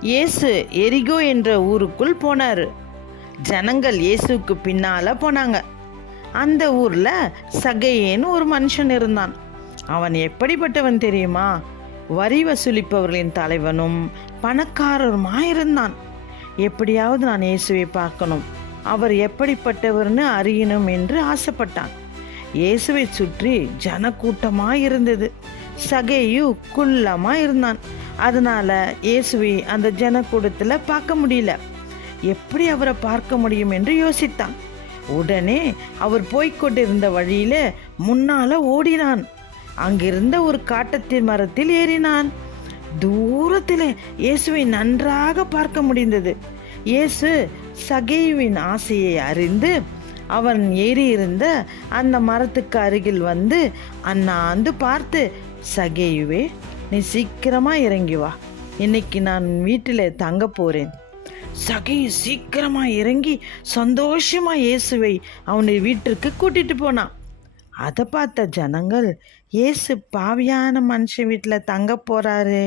இயேசு எரிகோ என்ற ஊருக்குள் போனார். ஜனங்கள் இயேசுக்கு பின்னால போனாங்க. அந்த ஊரில் சகையேன்னு ஒரு மனுஷன் இருந்தான். அவன் எப்படிப்பட்டவன் தெரியுமா? வரி வசூலிப்பவர்களின் தலைவனும் பணக்காரருமா இருந்தான். எப்படியாவது நான் இயேசுவை பார்க்கணும். அவர் எப்படிப்பட்டவர்னு அறியணும் என்று ஆசைப்பட்டான். இயேசுவை சுற்றி ஜனக்கூட்டமாக இருந்தது. சகையு குள்ளமாக இருந்தான். அதனால் இயேசுவை அந்த ஜனக்கூடத்தில் பார்க்க முடியல. எப்படி அவரை பார்க்க முடியும் என்று யோசித்தான். உடனே அவர் போய்கொண்டிருந்த வழியில் முன்னால் முன்னால ஓடினான். அங்கிருந்த ஒரு காட்டத்தின் மரத்தில் ஏறினான். தூரத்தில் இயேசுவை நன்றாக பார்க்க முடிந்தது. இயேசு சகேயுவின் ஆசையை அறிந்து அவன் ஏறியிருந்த அந்த மரத்துக்கு அருகில் வந்து அண்ணாந்து பார்த்து சகேயுவே நீ சீக்கிரமாக இறங்கி வா. இன்னைக்கு நான் வீட்டில் தங்க போகிறேன் சகி சீக்கிரமாக இறங்கி சந்தோஷமாக இயேசுவை அவனுடைய வீட்டிற்கு கூட்டிகிட்டு போனான் அதை பார்த்த ஜனங்கள் இயேசு பாவியான மனுஷன் வீட்டில் தங்க போகிறாரு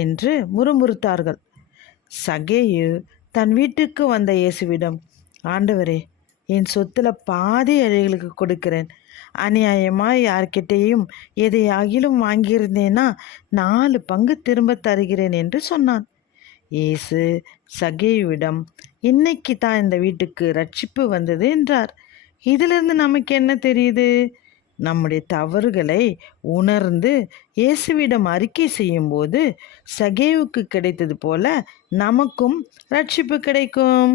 என்று முறுமுறுத்தார்கள். சகேயு தன் வீட்டுக்கு வந்த இயேசுவிடம் ஆண்டவரே என் சொத்துல பாதி ஏழைகளுக்கு கொடுக்கிறேன். அநியாயமாக யார்கிட்டேயும் எதையாகிலும் வாங்கியிருந்தேன்னா நாலு பங்கு திரும்ப தருகிறேன் என்று சொன்னான். இயேசு சகேயுவிடம் இன்னைக்கு தான் இந்த வீட்டுக்கு ரட்சிப்பு வந்தது என்றார். இதிலிருந்து நமக்கு என்ன தெரியுது? நம்முடைய தவறுகளை உணர்ந்து இயேசுவிடம் அறிக்கை செய்யும்போது சகேவுக்கு கிடைத்தது போல நமக்கும் ரட்சிப்பு கிடைக்கும்.